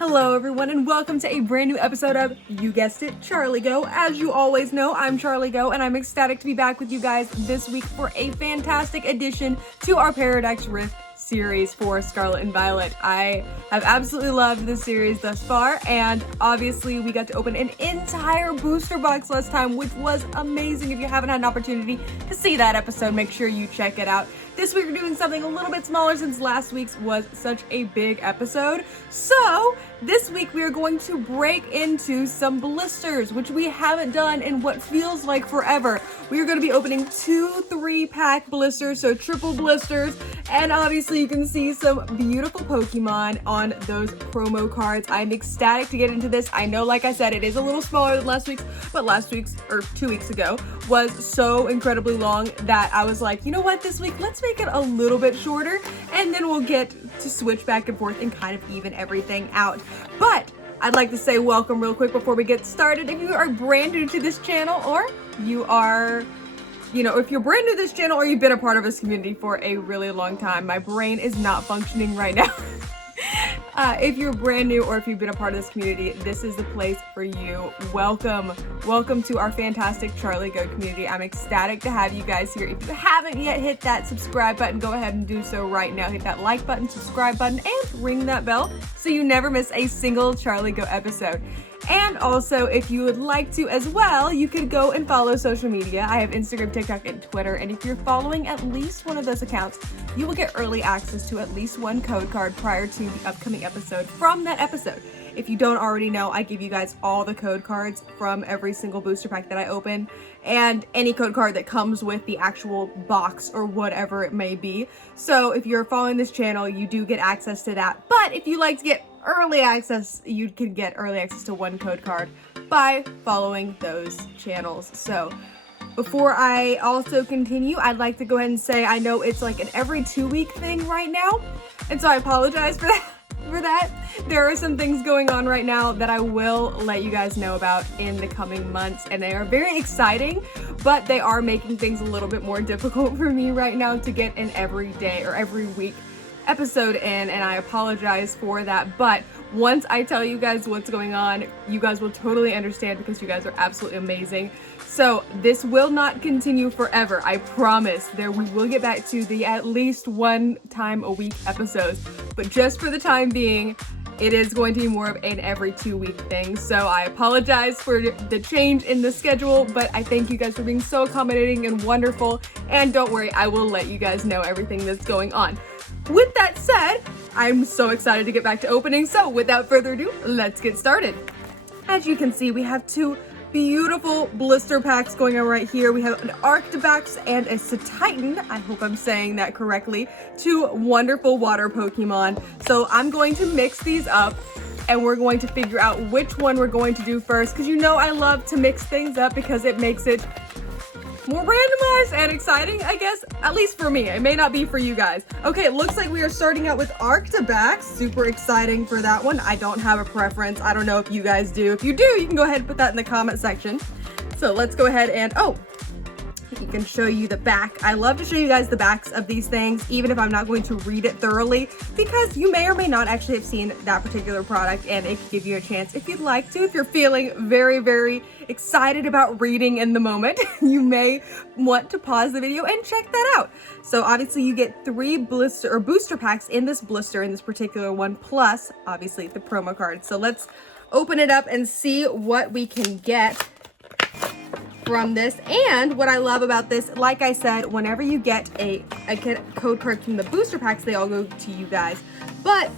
Hello everyone and welcome to a brand new episode of, you guessed it, Charlie Geaux. As you always know, I'm Charlie Geaux and I'm ecstatic to be back with you guys this week for a fantastic addition to our Paradox Rift series for Scarlet and Violet. I have absolutely loved this series thus far, and obviously we got to open an entire booster box last time, which was amazing. If you haven't had an opportunity to see that episode, make sure you check it out. This week we're doing something a little bit smaller since last week's was such a big episode. So this week we are going to break into some blisters, which we haven't done in what feels like forever. We are going to be opening 2 3-pack blisters, so triple blisters, and obviously you can see some beautiful Pokemon on those promo cards. I'm ecstatic to get into this. I know, like I said, it is a little smaller than last week's, but last week's, or 2 weeks ago, was so incredibly long that I was like, you know what, this week, let's make it a little bit shorter, and then we'll get to switch back and forth and kind of even everything out. But I'd like to say welcome real quick before we get started. If you are brand new to this channel, or you are, if you're brand new to this channel or you've been a part of this community for a really long time, my brain is not functioning right now. If you're brand new or if you've been a part of this community, this is the place for you. Welcome. Welcome to our fantastic CharlieGeaux community. I'm ecstatic to have you guys here. If you haven't yet hit that subscribe button, go ahead and do so right now. Hit that like button, subscribe button, and ring that bell so you never miss a single CharlieGeaux episode. And also, if you would like to as well, you could go and follow social media. I have Instagram, TikTok, and Twitter. And if you're following at least one of those accounts, you will get early access to at least one code card prior to the upcoming episode from that episode. If you don't already know, I give you guys all the code cards from every single booster pack that I open, and any code card that comes with the actual box or whatever it may be. So if you're following this channel, you do get access to that. But if you like to get early access, you can get early access to one code card by following those channels. So before I also continue, I'd like to go ahead and say, I know it's like an every 2-week thing right now, and so I apologize for that. There are some things going on right now that I will let you guys know about in the coming months, and they are very exciting, but they are making things a little bit more difficult for me right now to get an every day or every week episode in, and I apologize for that. But once I tell you guys what's going on, you guys will totally understand, because you guys are absolutely amazing. So this will not continue forever, I promise. We will get back to the at least 1 time a week episodes, but just for the time being, it is going to be more of an every 2-week thing. So I apologize for the change in the schedule, but I thank you guys for being so accommodating and wonderful. And don't worry, I will let you guys know everything that's going on. With that said, I'm so excited to get back to opening. So without further ado, let's get started. As you can see, we have 2 beautiful blister packs going on right here. We have an Arctibax and a Cetitan. I hope I'm saying that correctly. 2 wonderful water Pokemon. So I'm going to mix these up, and we're going to figure out which one we're going to do first, because you know I love to mix things up because it makes it more randomized and exciting, I guess, at least for me. It may not be for you guys. Okay, it looks like we are starting out with Arctibax. Super exciting for that one. I don't have a preference. I don't know if you guys do. If you do, you can go ahead and put that in the comment section. So let's go ahead and, you can show you the back. I love to show you guys the backs of these things, even if I'm not going to read it thoroughly, because you may or may not actually have seen that particular product, and it could give you a chance, if you'd like to, if you're feeling very, very excited about reading in the moment, you may want to pause the video and check that out. So obviously you get 3 blister or booster packs in this blister, in this particular one, plus obviously the promo card. So let's open it up and see what we can get from this. And what I love about this, like I said, whenever you get a code card from the booster packs, they all go to you guys, but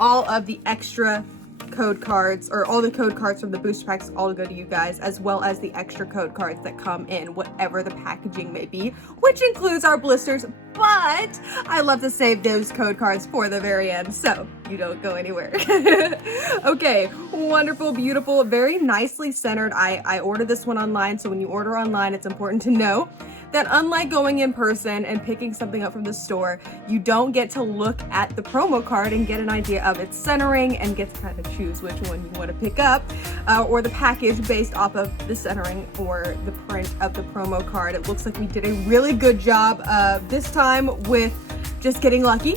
all of the extra code cards, or all the code cards from the booster packs, all go to you guys, as well as the extra code cards that come in whatever the packaging may be, which includes our blisters, but I love to save those code cards for the very end, so you don't go anywhere. Okay, wonderful, beautiful, very nicely centered. I ordered this one online, so when you order online, it's important to know that unlike going in person and picking something up from the store, you don't get to look at the promo card and get an idea of its centering and get to kind of choose which one you want to pick up, or the package based off of the centering or the print of the promo card. It looks like we did a really good job this time with just getting lucky.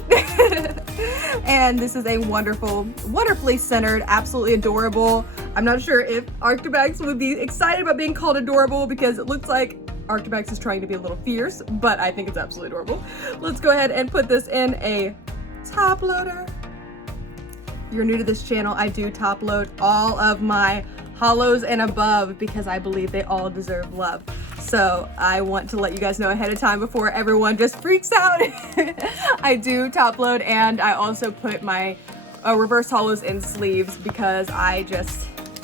And this is a wonderfully centered, absolutely adorable. I'm not sure if Arctibax would be excited about being called adorable because it looks like Arctibax is trying to be a little fierce, but I think it's absolutely adorable. Let's go ahead and put this in a top loader. If you're new to this channel, I do top load all of my hollows and above because I believe they all deserve love. So I want to let you guys know ahead of time before everyone just freaks out. I do top load, and I also put my reverse hollows in sleeves because I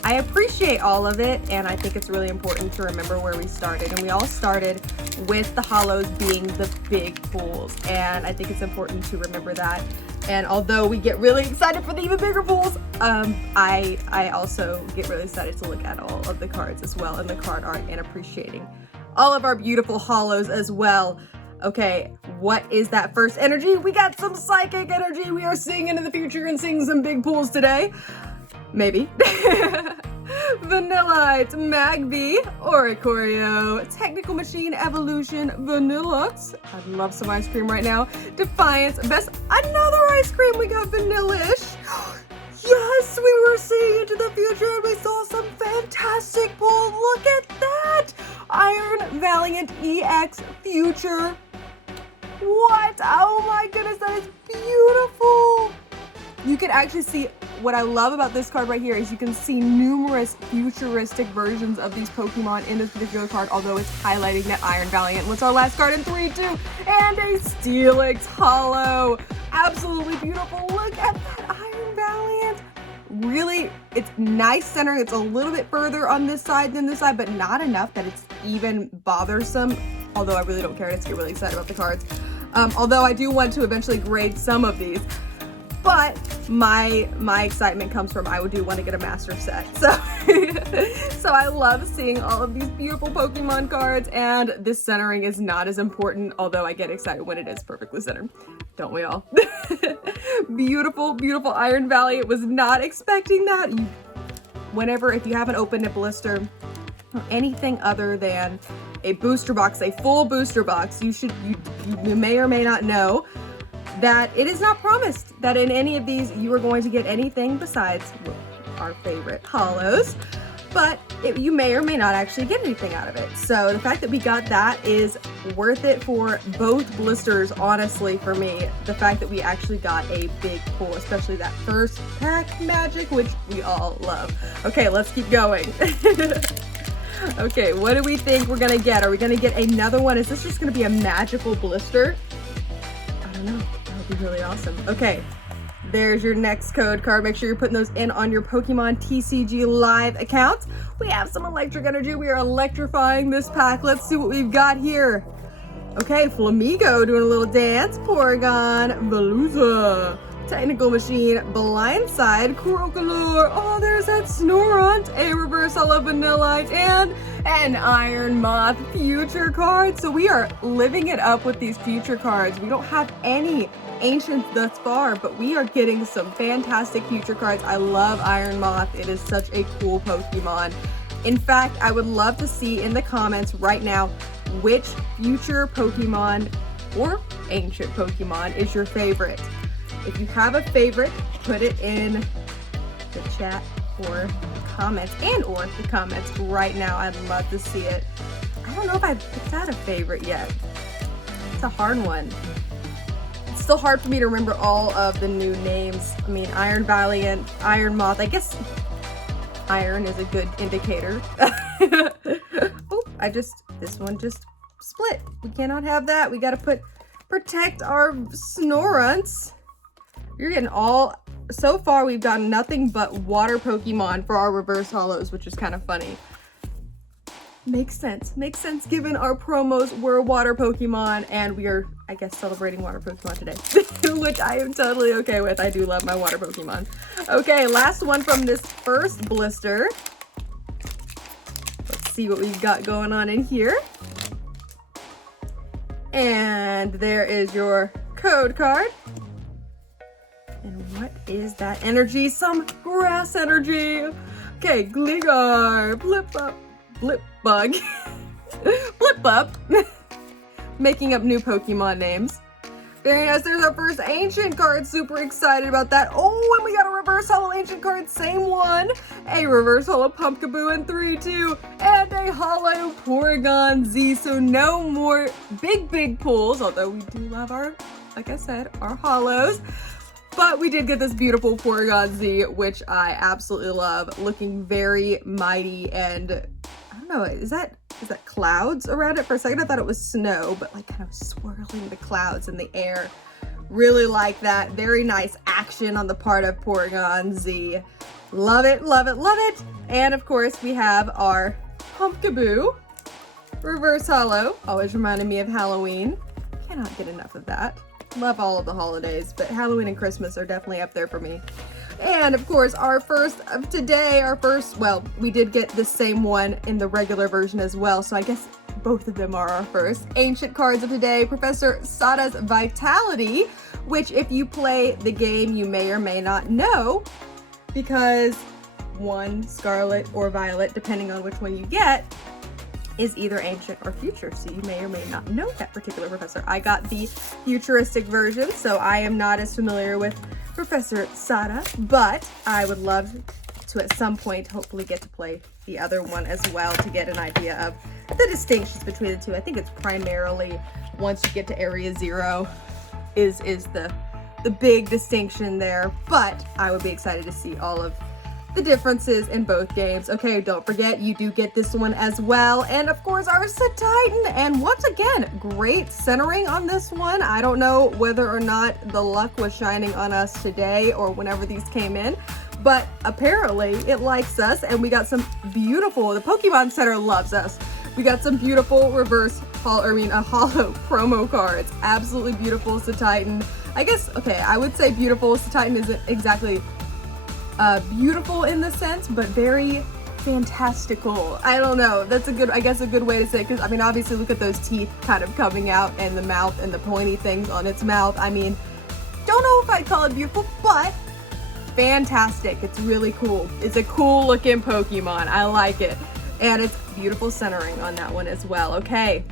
appreciate all of it, and I think it's really important to remember where we started. And we all started with the hollows being the big pools, and I think it's important to remember that. And although we get really excited for the even bigger pools, I also get really excited to look at all of the cards as well, and the card art, and appreciating all of our beautiful hollows as well. Okay, what is that first energy? We got some psychic energy. We are seeing into the future and seeing some big pools today. Maybe. Vanillite, Magby, Oricorio, Technical Machine Evolution, Vanillux. I'd love some ice cream right now. Defiance, Best, another ice cream. We got Vanillish. Yes, we were seeing into the future and we saw some fantastic pulls. Look at that. Iron Valiant EX Future. What? Oh my goodness, that is beautiful. You can actually see, what I love about this card right here is you can see numerous futuristic versions of these Pokemon in this particular card, although it's highlighting that Iron Valiant. What's our last card in 3, 2, and a Steelix Hollow. Absolutely beautiful. Look at that Iron Valiant. Really, it's nice centering. It's a little bit further on this side than this side, but not enough that it's even bothersome. Although I really don't care, I just get really excited about the cards. Although I do want to eventually grade some of these. But my excitement comes from I do want to get a master set. So I love seeing all of these beautiful Pokemon cards, and this centering is not as important, although I get excited when it is perfectly centered. Don't we all? Beautiful, beautiful Iron Valley. It was not expecting that. If you haven't opened a blister, anything other than a booster box, a full booster box, you may or may not know that it is not promised that in any of these you are going to get anything besides our favorite hollows, but you may or may not actually get anything out of it. So the fact that we got that is worth it for both blisters, honestly, for me. The fact that we actually got a big pull, especially that first pack magic, which we all love. Okay, let's keep going. Okay, what do we think we're gonna get? Are we gonna get another one? Is this just gonna be a magical blister? I don't know. That would be really awesome. Okay, there's your next code card. Make sure you're putting those in on your Pokemon TCG Live account. We have some electric energy. We are electrifying this pack. Let's see what we've got here. Okay, Flamigo doing a little dance. Porygon, Veluza, Technical Machine, Blindside, Crocalor. Oh, there's that Snorunt, a Reverse Hollow Vanillite, and an Iron Moth future card. So we are living it up with these future cards. We don't have any ancients thus far, but we are getting some fantastic future cards. I love Iron Moth. It is such a cool Pokemon. In fact, I would love to see in the comments right now which future Pokemon or ancient Pokemon is your favorite. If you have a favorite, put it in the chat or comments or the comments right now. I'd love to see it. I don't know if I've picked out a favorite yet. It's a hard one. It's still hard for me to remember all of the new names. I mean, Iron Valiant, Iron Moth. I guess iron is a good indicator. Oh, this one just split. We cannot have that. We gotta protect our Snorunts. You're getting so far we've gotten nothing but water Pokemon for our reverse hollows, which is kind of funny. Makes sense given our promos were water Pokemon, and we are, I guess, celebrating water Pokemon today, which I am totally okay with. I do love my water Pokemon. Okay, last one from this first blister. Let's see what we've got going on in here. And there is your code card. And what is that energy? Some grass energy. Okay, Gligar, Blipbug, Blipbug, making up new Pokemon names. Very nice. There's our first ancient card. Super excited about that. Oh, and we got a reverse holo ancient card. Same one. A reverse holo Pumpkaboo in 3-2. And a holo Porygon Z. So no more big pulls. Although we do love our, like I said, our holos. But we did get this beautiful Porygon Z, which I absolutely love. Looking very mighty and I don't know, is that clouds around it? For a second I thought it was snow, but like kind of swirling the clouds in the air. Really like that. Very nice action on the part of Porygon Z. Love it, love it, love it. And of course we have our Pumpkaboo reverse holo. Always reminded me of Halloween. Cannot get enough of that. Love all of the holidays, but Halloween and Christmas are definitely up there for me. And of course, our first of today, well, we did get the same one in the regular version as well, so I guess both of them are our first. Ancient cards of today, Professor Sada's Vitality, which if you play the game, you may or may not know, because one, Scarlet or Violet, depending on which one you get, is either ancient or future, so you may or may not know that particular professor. I got the futuristic version, so I am not as familiar with Professor Sada, but I would love to at some point hopefully get to play the other one as well to get an idea of the distinctions between the two. I think it's primarily once you get to Area 0 is the big distinction there, but I would be excited to see all of the differences in both games. Okay, don't forget you do get this one as well, and of course our Titan. And once again, great centering on this one. I don't know whether or not the luck was shining on us today or whenever these came in, but apparently it likes us, and we got some beautiful, the Pokemon Center loves us. We got some beautiful holo promo cards. Absolutely beautiful Titan. I guess, okay, I would say beautiful Titan isn't exactly beautiful in the sense, but very fantastical. I don't know. That's a good way to say it, because I mean, obviously look at those teeth kind of coming out and the mouth and the pointy things on its mouth. I mean, don't know if I'd call it beautiful, but fantastic. It's really cool. It's a cool looking Pokemon. I like it. And it's beautiful centering on that one as well. Okay.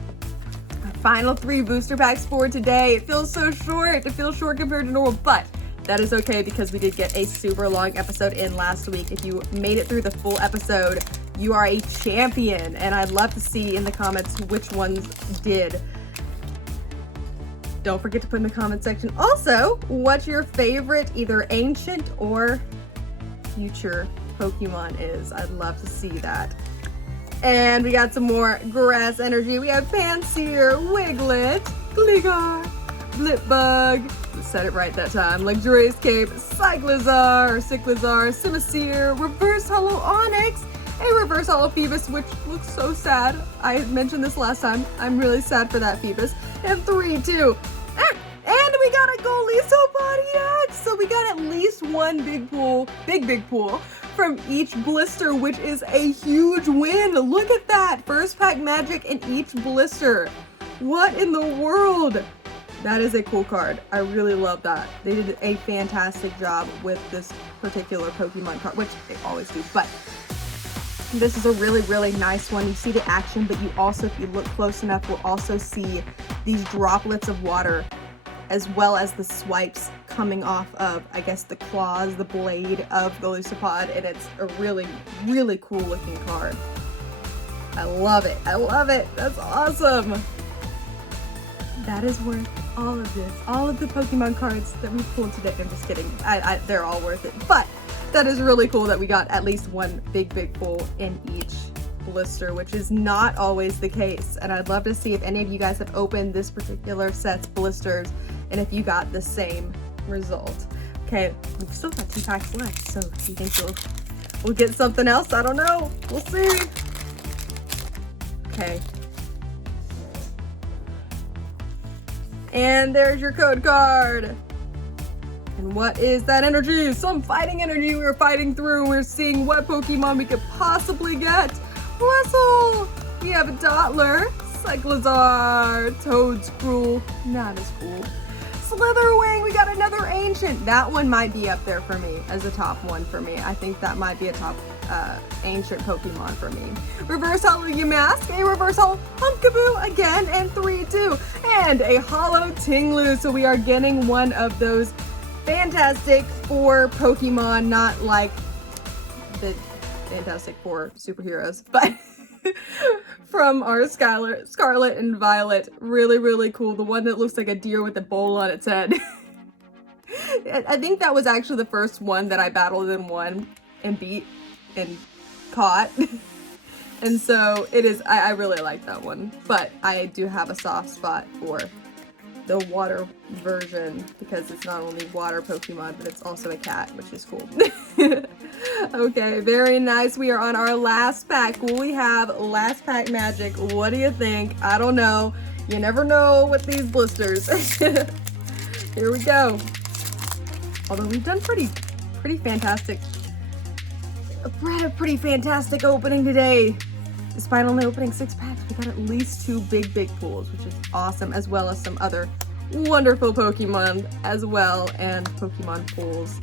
Our final 3 booster packs for today. It feels so short. It feels short compared to normal, but that is okay because we did get a super long episode in last week. If you made it through the full episode, you are a champion, and I'd love to see in the comments which ones did. Don't forget to put in the comment section also what your favorite either ancient or future Pokemon is. I'd love to see that. And we got some more grass energy. We have Pansear, Wiglet, Gligar, Blipbug, said it right that time, Luxurious Cape, Cyclizar, Simisear, Reverse Holo Onyx, a Reverse Holo Phoebus, which looks so sad. I mentioned this last time. I'm really sad for that Phoebus. And 3-2. And we got a Goliso Pontiac! So we got at least one big pool from each blister, which is a huge win. Look at that! First pack magic in each blister. What in the world? That is a cool card. I really love that. They did a fantastic job with this particular Pokemon card, which they always do, but this is a really nice one. You see the action, but you also, if you look close enough, will also see these droplets of water as well as the swipes coming off of, I guess, the claws, the blade of the Golisopod, and it's a really cool looking card. I love it. I love it. That's awesome. That is worth all of this. All of the Pokemon cards that we pulled today. I'm just kidding. They're all worth it. But that is really cool that we got at least one big pull in each blister, which is not always the case. And I'd love to see if any of you guys have opened this particular set's blisters and if you got the same result. Okay, we've still got 2 packs left, so do you think we'll get something else? I don't know. We'll see. Okay. And there's your code card. And what is that energy? Some fighting energy we're fighting through. We're seeing what Pokemon we could possibly get. Whistle! We have a Dottler, Cyclizar, Toad's Cruel, not as cool, Slitherwing, we got another ancient. That one might be up there for me as a top one for me. I think that might be a top ancient Pokemon for me. Reverse Holo Yamask, a Reverse Holo Pumpkaboo again, and 3-2, and a Holo Tinglu. So we are getting one of those Fantastic Four Pokemon, not like the Fantastic Four superheroes, but from our Scarlet and Violet. Really, really cool. The one that looks like a deer with a bowl on its head. I think that was actually the first one that I battled and won and beat and caught. And so it is, I really like that one. But I do have a soft spot for the water version because it's not only water Pokemon, but it's also a cat, which is cool. Okay, very nice. We are on our last pack. Will we have last pack magic? What do you think? I don't know. You never know with these blisters. Here we go. Although we've done pretty fantastic. We had a pretty fantastic opening today. Despite only opening 6 packs, we got at least 2 big pulls, which is awesome, as well as some other wonderful Pokemon as well, and Pokemon pulls.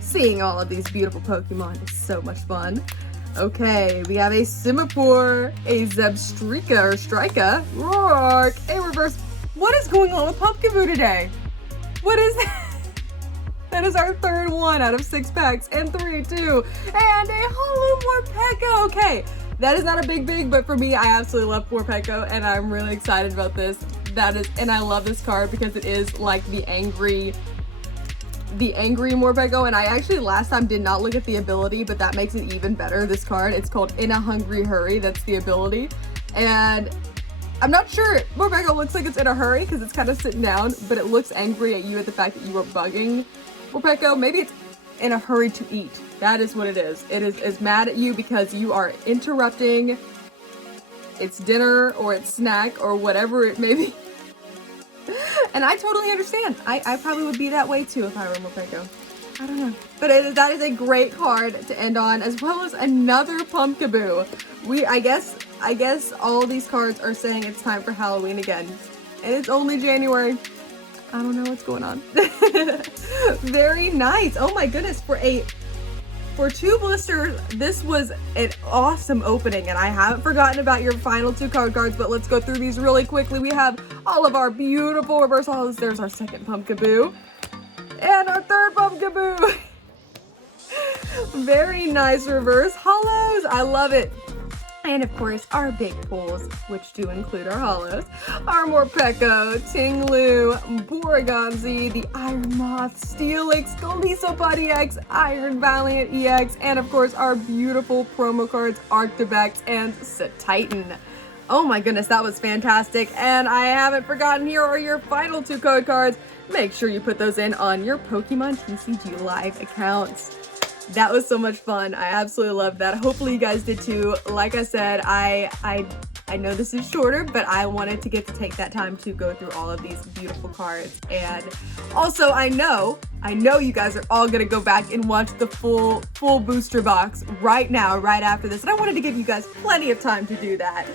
Seeing all of these beautiful Pokemon is so much fun. Okay, we have a Simipour, a Zebstrika or Strika, Roark, a reverse. What is going on with Pumpkaboo today? What is that? That is our third one out of 6 packs, and 3-2, and a Holo Morpeko. Okay, that is not a big, but for me, I absolutely love Morpeko, and I'm really excited about this. And I love this card because it is like the angry Morpeko, and I actually last time did not look at the ability, but that makes it even better, this card. It's called In a Hungry Hurry, that's the ability, and I'm not sure. Morpeko looks like it's in a hurry because it's kind of sitting down, but it looks angry at you at the fact that you were bugging Morpeko. Maybe it's in a hurry to eat. That is what it is. It is mad at you because you are interrupting its dinner or its snack or whatever it may be. And I totally understand. I probably would be that way too if I were Morpeko. I don't know. But that is a great card to end on, as well as another Pumpkaboo. I guess all these cards are saying it's time for Halloween again. And it's only January. I don't know what's going on. Very nice. Oh my goodness. For 2 blisters, this was an awesome opening, and I haven't forgotten about your final 2 cards, but let's go through these really quickly. We have all of our beautiful reverse holos. There's our second Pumpkaboo. And our third Pumpkaboo. Very nice reverse holos. I love it. And of course, our big pulls, which do include our holos, are Morpeko, Tinglu, Porygon-Z, the Iron Moth, Steelix, Golisopod EX, Iron Valiant EX, and of course, our beautiful promo cards, Arctibex and Titan. Oh my goodness, that was fantastic. And I haven't forgotten, here are your final 2 code cards. Make sure you put those in on your Pokemon TCG Live accounts. That was so much fun. I absolutely loved that. Hopefully you guys did too. Like I said, I know this is shorter, but I wanted to get to take that time to go through all of these beautiful cards. And also I know you guys are all gonna go back and watch the full booster box right now, right after this. And I wanted to give you guys plenty of time to do that.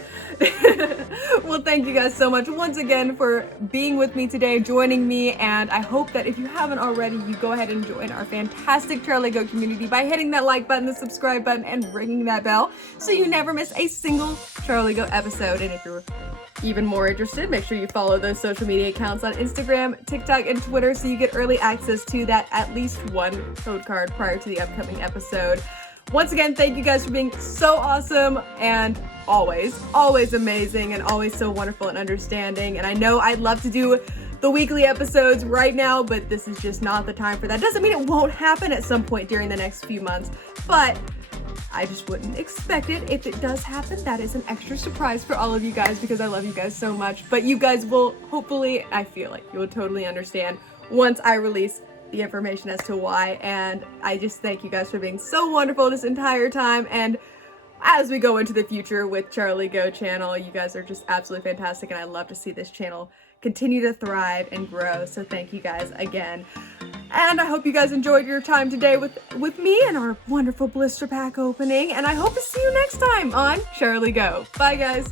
Well, thank you guys so much once again for being with me today, joining me, and I hope that if you haven't already, you go ahead and join our fantastic CharlieGeaux community by hitting that like button, the subscribe button, and ringing that bell so you never miss a single CharlieGeaux episode. And if you're even more interested, make sure you follow those social media accounts on Instagram, TikTok, and Twitter so you get early access to that at least 1 code card prior to the upcoming episode. Once again, thank you guys for being so awesome and always amazing and always so wonderful and understanding. And I know I'd love to do the weekly episodes right now, but this is just not the time for that. Doesn't mean it won't happen at some point during the next few months, but I just wouldn't expect it. If it does happen, that is an extra surprise for all of you guys because I love you guys so much. But you guys will hopefully, I feel like you will totally understand once I release the information as to why. And I just thank you guys for being so wonderful this entire time. And as we go into the future with CharlieGeaux channel, you guys are just absolutely fantastic, and I love to see this channel continue to thrive and grow. So thank you guys again. And I hope you guys enjoyed your time today with me and our wonderful blister pack opening. And I hope to see you next time on CharlieGeaux. Bye guys.